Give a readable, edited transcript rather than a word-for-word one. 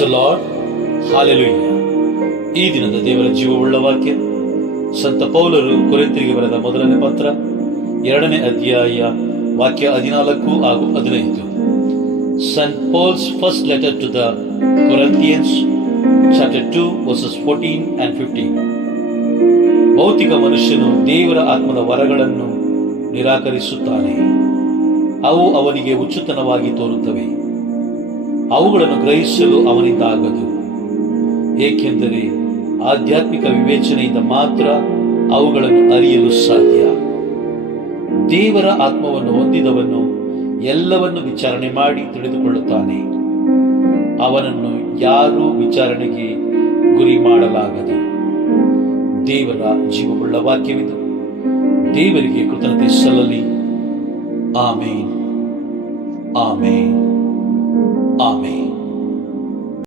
The lord. Hallelujah. ಈ ದಿನದ ದೇವರ ಜೀವವುಳ್ಳ ವಾಕ್ಯ ಸಂತ ಪೌಲರು ಕೊರಿಂಥರಿಗೆ ಬರೆದ ಮೊದಲನೇ ಪತ್ರ 2ನೇ ಅಧ್ಯಾಯ ವಾಕ್ಯ 14 ಹಾಗೂ 15. St. Paul's first letter to the Corinthians, chapter 2, verses 14 and 15. ಭೌತಿಕ ಮನುಷ್ಯನು ದೇವರ ಆತ್ಮದ ವರಗಳನ್ನು ನಿರಾಕರಿಸುತ್ತಾನೆ. ಅವು ಅವನಿಗೆ ಹುಚ್ಚುತನವಾಗಿ ತೋರುತ್ತವೆ. ಅವುಗಳನ್ನು ಗ್ರಹಿಸಲು ಅವನಿಂದ ಆಗದು, ಏಕೆಂದರೆ ಆಧ್ಯಾತ್ಮಿಕ ವಿವೇಚನೆಯಿಂದ ಮಾತ್ರ ಅವುಗಳನ್ನು ಅರಿಯಲು ಸಾಧ್ಯ. ದೇವರ ಆತ್ಮವನ್ನು ಹೊಂದಿದವನು ಎಲ್ಲವನ್ನು ವಿಚಾರಣೆ ಮಾಡಿ ತಿಳಿದುಕೊಳ್ಳುತ್ತಾನೆ. ಅವನನ್ನು ಯಾರೂ ವಿಚಾರಣೆಗೆ ಗುರಿ ಮಾಡಲಾಗದು. ದೇವರ ಜೀವವುಳ್ಳ ವಾಕ್ಯವಿದು. ದೇವರಿಗೆ ಕೃತಜ್ಞತೆ ಸಲ್ಲಲಿ. ಆಮೇನ್, ಆಮೇನ್.